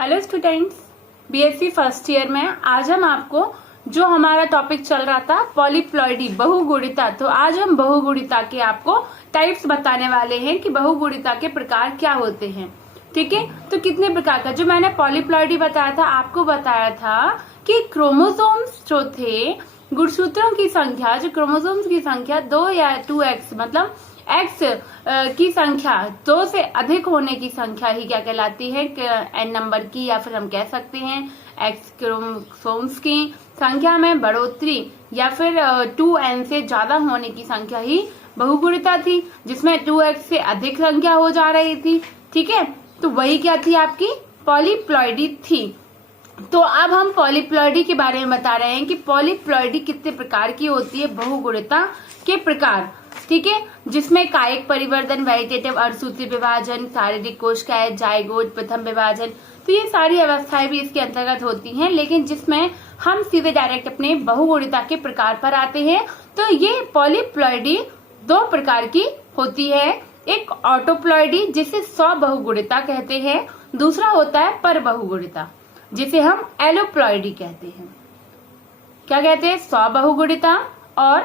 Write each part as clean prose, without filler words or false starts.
Hello students, BSc first year में आज हम आपको जो हमारा टॉपिक चल रहा था पॉलीप्लॉइडी बहुगुणिता, तो आज हम बहुगुणिता के आपको टाइप्स बताने वाले हैं कि बहुगुणिता के प्रकार क्या होते हैं। ठीक है, तो कितने प्रकार का जो मैंने पॉलीप्लॉइडी बताया था, आपको बताया था कि क्रोमोसोम्स जो थे, गुणसूत्रों की संख्या, जो क्रोमोसोम्स की संख्या 2 या 2x मतलब x की संख्या 2 से अधिक होने की संख्या ही क्या कहलाती है, n नंबर की, या फिर हम कह सकते हैं x क्रोमोसोम्स की संख्या में बढ़ोतरी या फिर 2n से ज्यादा होने की संख्या ही बहुगुणिता थी, जिसमें 2x से अधिक संख्या हो जा रही थी। ठीक है, तो वही क्या थी, आपकी पॉलीप्लॉइडी थी। तो अब हम पॉलीप्लॉइडी के बारे में बता रहे हैं कि पॉलीप्लॉइडी कितने प्रकार की होती है, बहुगुणिता के प्रकार। ठीक है, जिसमें कायिक परिवर्तन, वेजिटेटिव अर्धसूत्री विभाजन, शारीरिक कोशिकाएं, जाइगोट, प्रथम विभाजन, तो ये सारी अवस्थाएं भी इसके अंतर्गत होती हैं। लेकिन जिसमें हम सीधे डायरेक्ट अपने बहुगुणिता के प्रकार पर आते हैं, तो ये पॉलीप्लॉइडी दो प्रकार की होती है। एक ऑटोप्लॉइडी जिसे स्वबहुगुणिता कहते हैं, दूसरा होता है पर बहुगुणिता जिसे हम एलोप्लॉइडी कहते हैं। क्या कहते हैं, स्वबहुगुणिता और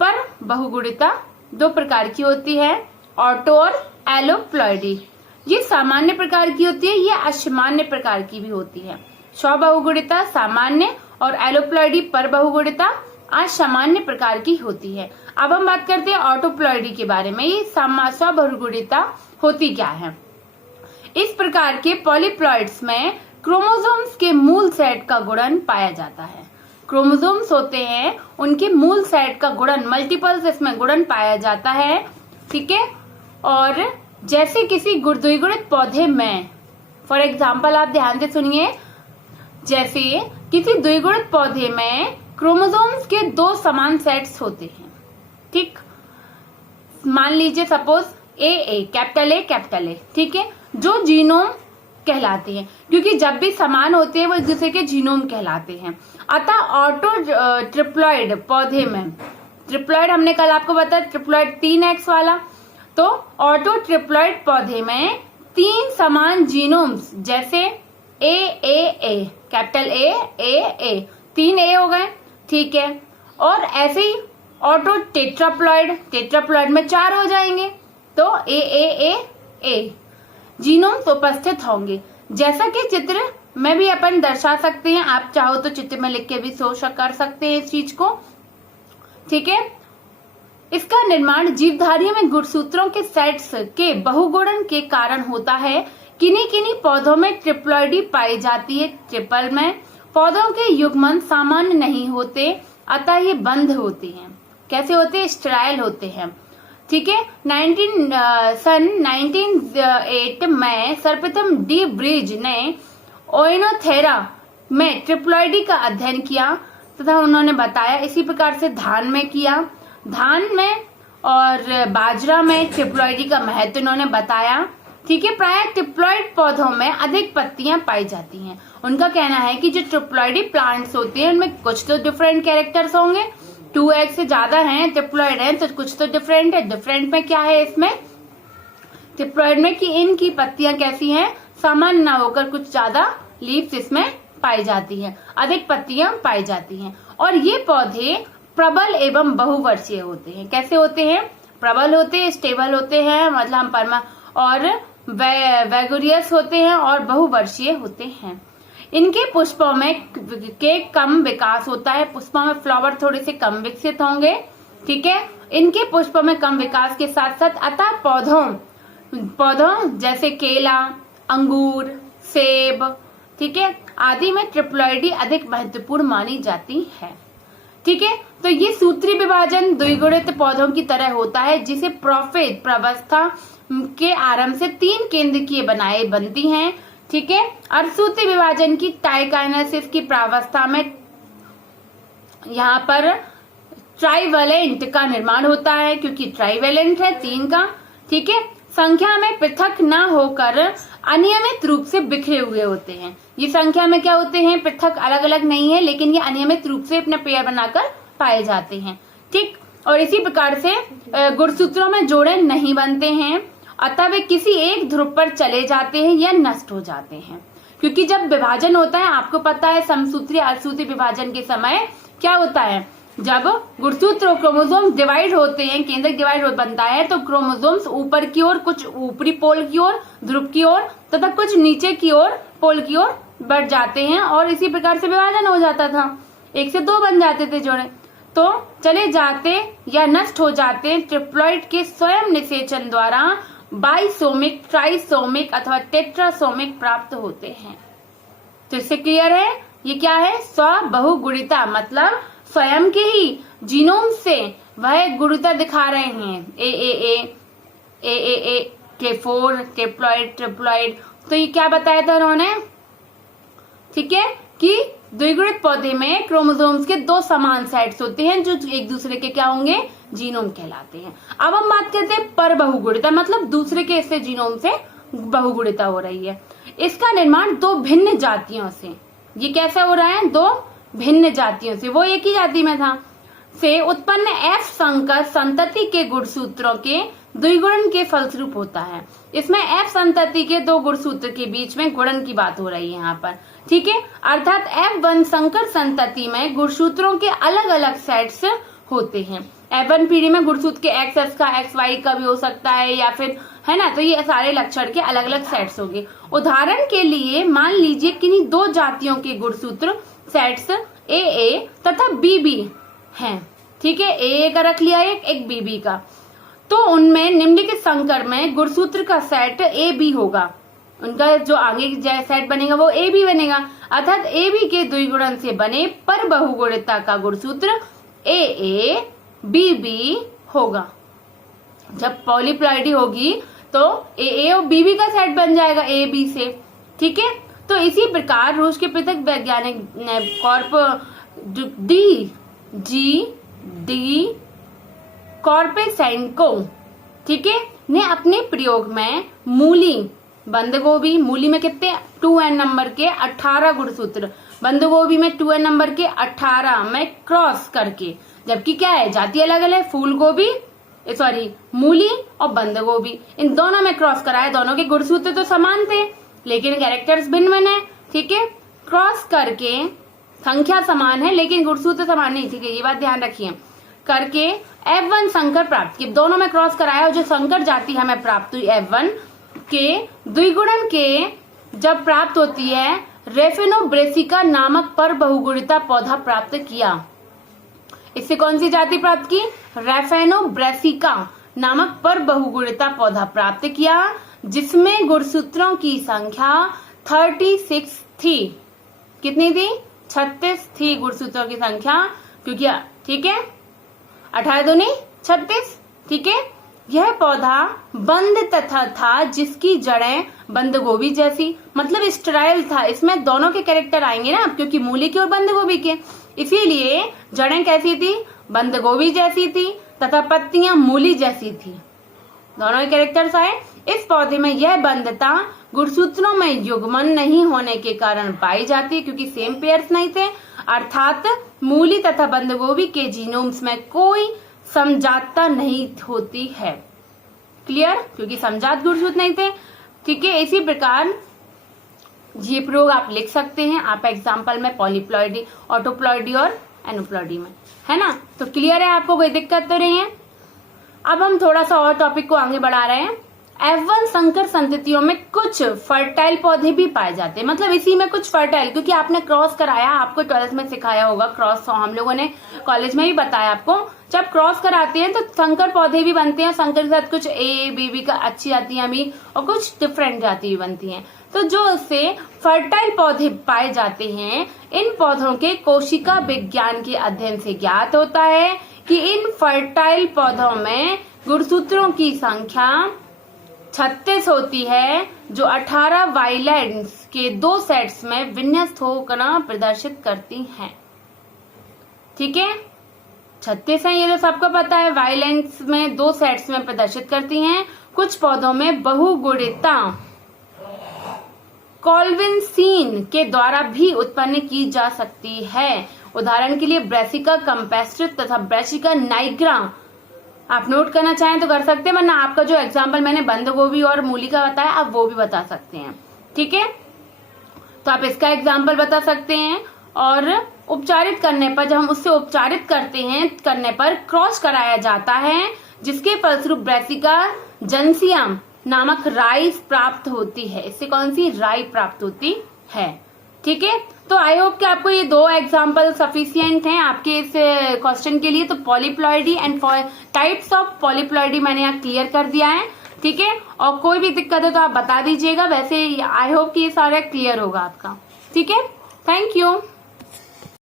पर बहुगुणिता दो प्रकार की होती है, ऑटो और एलोप्लॉइडी। ये सामान्य प्रकार की होती है, ये असामान्य प्रकार की भी होती है। स्वबहुगुणिता सामान्य और एलोप्लॉइडी पर बहुगुणिता असामान्य प्रकार की होती है। अब हम बात करते हैं ऑटोप्लॉइडी के बारे में। ये स्वबहुगुणिता होती क्या है। इस प्रकार के पॉलीप्लॉइड्स में क्रोमोसोम्स के मूल सेट का गुणन पाया जाता है। क्रोमोसोम्स होते हैं, उनके मूल सेट का गुणन, मल्टीपल्स इसमें गुणन पाया जाता है। ठीक है, और जैसे किसी द्विगुणित पौधे में, फॉर एग्जाम्पल आप ध्यान से सुनिए, जैसे किसी द्विगुणित पौधे में क्रोमोसोम्स के दो समान सेट्स होते हैं। ठीक, मान लीजिए सपोज कैपिटल ए, ठीक है, जो जीनोम कहलाते हैं, क्योंकि जब भी समान होते हैं वो एक दूसरे के जीनोम कहलाते हैं। अतः ऑटो ट्रिप्लॉइड पौधे में, ट्रिप्लॉइड हमने कल आपको बताया ट्रिप्लॉइड 3x वाला, तो ऑटो ट्रिप्लॉइड पौधे में 3 समान जीनोम्स, जैसे ए कैपिटल ए 3 ए हो गए। ठीक है, और ऐसे ही ऑटो टेट्राप्लॉइड में 4 हो जाएंगे, तो ए जीनोम्स उपस्थित होंगे। जैसा कि चित्र में भी अपन दर्शा सकते हैं, आप चाहो तो चित्र में लिख के भी शो कर सकते हैं इस चीज को। ठीक है, इसका निर्माण जीवधारियों में गुणसूत्रों के सेट्स के बहुगुणन के कारण होता है। किन्हीं पौधों में ट्रिप्लॉइडी पाई जाती है। ट्रिपल में पौधों के युग्मन सामान्य नहीं होते, अतः ये बंद होते हैं। कैसे होते हैं, स्टेराइल होते हैं। ठीक है, सन 1908 में सर्वप्रथम डी ब्रिज ने ओइनोथेरा में ट्रिप्लॉइडी का अध्ययन किया तथा उन्होंने बताया, इसी प्रकार से धान में किया, धान में और बाजरा में ट्रिप्लॉइडी का महत्व उन्होंने बताया। ठीक है, प्राय ट्रिप्लॉइड पौधों में अधिक पत्तियां पाई जाती हैं। उनका कहना है कि जो ट्रिप्लॉइडी प्लांट्स होते हैं उनमें कुछ तो डिफरेंट कैरेक्टर्स होंगे, 2x से ज्यादा हैं, ट्रिप्लॉइड हैं, तो कुछ तो डिफरेंट है। डिफरेंट में क्या है, इसमें ट्रिप्लॉइड में कि इनकी पत्तियां कैसी हैं, सामान्य ना होकर कुछ ज्यादा लीव्स इसमें पाई जाती हैं, अधिक पत्तियां पाई जाती हैं। और ये पौधे प्रबल एवं बहुवर्षीय होते हैं। कैसे होते हैं, प्रबल होते हैं, स्टेबल होते हैं, मतलब हम और वैगोरियस होते हैं और बहुवर्षीय होते हैं। इनके पुष्पों में के कम विकास होता है, पुष्पों में फ्लावर थोड़े से कम विकसित होंगे। ठीक है, इनके पुष्पों में कम विकास के साथ साथ अतः पौधों जैसे केला, अंगूर, सेब, ठीक है, आदि में ट्रिप्लॉइडी अधिक महत्वपूर्ण मानी जाती है। ठीक है, तो ये सूत्री विभाजन द्विगुणित पौधों की तरह होता है, जिसे प्रोफेज प्रावस्था के आरंभ से 3 केंद्रकीय बनती हैं। ठीक है, अर्धसूत्री विभाजन की टाइकाइनेसिस की प्रावस्था में यहाँ पर ट्राइवेलेंट का निर्माण होता है, क्योंकि ट्राइवेलेंट है 3 का। ठीक है, संख्या में पृथक न होकर अनियमित रूप से बिखरे हुए होते हैं। ये संख्या में क्या होते हैं, पृथक अलग अलग नहीं है, लेकिन ये अनियमित रूप से अपने पेयर बनाकर पाए जाते हैं। ठीक, और इसी प्रकार से गुणसूत्रों में जोड़े नहीं बनते हैं, अतः वे किसी एक ध्रुव पर चले जाते हैं या नष्ट हो जाते हैं। क्योंकि जब विभाजन होता है, आपको पता है समसूत्री अर्धसूत्री विभाजन के समय क्या होता है, जब गुणसूत्र और क्रोमोसोम डिवाइड होते हैं, केंद्रक डिवाइड बनता है, तो क्रोमोसोम्स ऊपर की ओर, कुछ ऊपरी पोल की ओर, ध्रुव की ओर, तथा कुछ नीचे की ओर, पोल की ओर बढ़ जाते हैं और इसी प्रकार से विभाजन हो जाता था, 1 से 2 बन जाते थे जोड़े, तो चले जाते या नष्ट हो जाते ट्रिप्लॉइड के स्वयं निषेचन द्वारा बाइसोमिक, ट्राइसोमिक अथवा टेट्रासोमिक प्राप्त होते हैं। तो इससे क्लियर है ये क्या है, स्वबहुगुणिता, मतलब स्वयं के ही जीनोम से वह गुणिता दिखा रहे हैं, ए K4, टेप्लॉइड, ट्रिप्लॉइड। तो ये क्या बताया था उन्होंने, ठीक है, कि द्विगुणित पौधे में क्रोमोसोम्स के 2 समान सेट्स होते हैं जो एक दूसरे के क्या होंगे, जीनोम कहलाते हैं। अब हम बात करते हैं पर बहुगुणिता, मतलब दूसरे के इससे जीनोम से बहुगुणिता हो रही है। इसका निर्माण 2 भिन्न जातियों से, ये कैसे हो रहा है, 2 भिन्न जातियों से, वो एक ही जाति में था, से उत्पन्न F संकर संतति के गुणसूत्रों के द्विगुणन के फलस्वरूप होता है। इसमें F संतति के 2 गुणसूत्र के बीच में गुणन की बात हो रही है यहाँ पर, ठीक है, अर्थात F1 संकर संतति में गुणसूत्रों के अलग अलग सेट्स होते हैं। F1 पीढ़ी में गुणसूत्र के XS का, XY का भी हो सकता है, या फिर है ना, तो ये सारे लक्षण के अलग अलग सेट्स होंगे। उदाहरण के लिए मान लीजिए किन्हीं 2 जातियों के गुणसूत्र सेट्स AA तथा BB हैं, ठीक है, AA का रख लिया एक BB का, तो उनमें निम्नलिखित संकर में गुणसूत्र का सेट AB होगा, उनका जो आगे सेट बनेगा वो AB बनेगा, अर्थात AB के द्विगुणन से बने पर बहुगुणिता का गुणसूत्र AA BB होगा। जब पॉलीप्लॉइडी होगी तो AA और BB का सेट बन जाएगा AB से, ठीक है। तो इसी प्रकार रूस के पृथक वैज्ञानिक डी कॉर्पेसेंको, ठीक है, ने अपने प्रयोग में मूली, बंद गोभी, मूली में कितने 2n नंबर के 18 गुणसूत्र, बंद गोभी में 2n नंबर के 18 में क्रॉस करके, जबकि क्या है जाति अलग अलग, फूल गोभी मूली और बंद गोभी, इन दोनों में क्रॉस कराया, दोनों के गुणसूत्र तो समान थे लेकिन कैरेक्टर्स भिन्न भिन्न है, ठीक है, क्रॉस करके संख्या समान है लेकिन गुणसूत्र समान नहीं, ठीक है, ये बात ध्यान रखिए, करके F1 संकर प्राप्त की, दोनों में क्रॉस कराया और जो संकर जाति हमें प्राप्त हुई F1 के द्विगुणन के जब प्राप्त होती है, रेफिनोब्रेसिका नामक पर बहुगुणिता पौधा प्राप्त किया। इससे कौन सी जाति प्राप्त की, रेफिनोब्रेसिका नामक पर बहुगुणिता पौधा प्राप्त किया, जिसमें गुणसूत्रों की संख्या 36 थी। कितनी थी, 36 थी गुणसूत्रों की संख्या, क्योंकि ठीक है 18 दूनी 36, ठीक है। यह पौधा बंद तथा था जिसकी जड़ें बंद गोभी जैसी, मतलब स्टेराइल था, इसमें दोनों के कैरेक्टर आएंगे ना, क्योंकि मूली के और बंद गोभी के, इसीलिए जड़ें कैसी थी, बंद गोभी जैसी थी तथा पत्तियां मूली जैसी थी, दोनों के कैरेक्टर्स आए। इस पौधे में यह बंधता गुणसूत्रों में युग्मन नहीं होने के कारण पाई जाती, क्योंकि सेम पेयर्स नहीं थे, अर्थात मूली तथा बंद गोभी के जीनोम्स में कोई समजातता नहीं होती है। क्लियर, क्योंकि समजात गुणसूत्र नहीं थे, ठीक है। इसी प्रकार ये प्रयोग आप लिख सकते हैं, आप एग्जाम्पल में पॉलीप्लॉइडी, ऑटोप्लॉइडी और एनोप्लॉइडी में, है ना। तो क्लियर है, आपको कोई दिक्कत तो नहीं है। अब हम थोड़ा सा और टॉपिक को आगे बढ़ा रहे हैं। F1 संकर संततियों में कुछ फर्टाइल पौधे भी पाए जाते हैं, मतलब इसी में कुछ फर्टाइल, क्योंकि आपने क्रॉस कराया, आपको 12th में सिखाया होगा क्रॉस, हम लोगों ने कॉलेज में भी बताया आपको, जब क्रॉस कराते हैं तो संकर पौधे भी बनते हैं, संकर के साथ कुछ A B का अच्छी जातियां भी और कुछ डिफरेंट जाति भी बनती हैं। तो जो उससे फर्टाइल पौधे पाए जाते हैं, इन पौधों के कोशिका विज्ञान के अध्ययन से ज्ञात होता है कि इन फर्टाइल पौधों में गुणसूत्रों की संख्या 36 होती है, जो 18 वाइलैंड्स के 2 सेट्स में विन्यस्त होकर प्रदर्शित करती हैं। ठीक है, 36 है, ये तो सबको पता है, वाइलैंड्स में 2 सेट्स में प्रदर्शित करती हैं। कुछ पौधों में बहुगुणिता कॉल्विन्सीन के द्वारा भी उत्पन्न की जा सकती है। उदाहरण के लिए ब्रेसिका कंपेस्ट्रिस तथा ब्रेसिका नाइग्रा, आप नोट करना चाहें तो कर सकते हैं, वरना आपका जो एग्जाम्पल मैंने बंद गोभी और मूली का बताया आप वो भी बता सकते हैं। ठीक है, तो आप इसका एग्जाम्पल बता सकते हैं। और उपचारित करने पर, जब हम उससे उपचारित करने पर क्रॉस कराया जाता है, जिसके फलस्वरूप ब्रेसिका जंसियम नामक राई प्राप्त होती है। इससे कौन सी राई प्राप्त होती है। ठीक है, तो आई होप कि आपको ये 2 एग्जाम्पल सफिशियंट हैं आपके इस क्वेश्चन के लिए। तो polyploidy and types of polyploidy मैंने यहाँ क्लियर कर दिया है। ठीक है, और कोई भी दिक्कत है तो आप बता दीजिएगा। वैसे आई होप कि ये सारा क्लियर होगा आपका। ठीक है, थैंक यू।